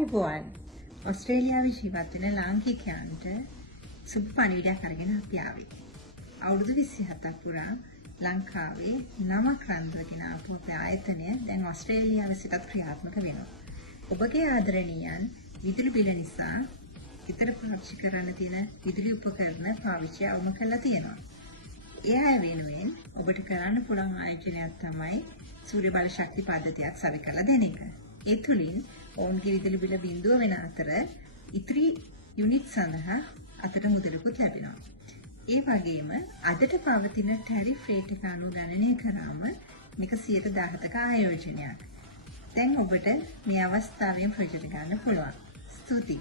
ආයුබෝවන් ඔස්ට්‍රේලියාවේ ජීවත් වෙන ලාංකිකයන්ට සුබ පණිවිඩයක් අරගෙන අපි ආවේ. අවුරුදු 27ක් පුරා ලංකාවේ 9ක් රන්දගෙන ආපු අපේ ආයතනය දැන් ඔස්ට්‍රේලියාවේ සිටත් ක්‍රියාත්මක වෙනවා. ඔබගේ ආදරණීයන් විදුලි බිල නිසා ඊතර පාවිච්චි කරන්න තියෙන විදුලි උපකරණ පාවිච්චි අවම කරලා තියෙනවා. ඒ අය වෙනුවෙන් ඔබට කරන්න පුළුවන් ආයෝජනයක් තමයි සූර්ය බල ශක්ති පද්ධතියක් සවිකරලා දෙන එක. ඒ තුලින් ඔවුන්ගේ විදුලි බිල බිඳුව වෙන අතර ඉතිරි යුනිට් සඳහා අතට මුදලකුත් ලැබෙනවා. ඒ වගේම අදට පවතින ටැරිෆ් රේට් එක අනුව ගණනය කරාම මේක 117ක ආයෝජනයක්. දැන් ඔබට මේ අවස්ථාවෙන් ප්‍රයෝජන ගන්න පුළුවන්. ස්තුතියි.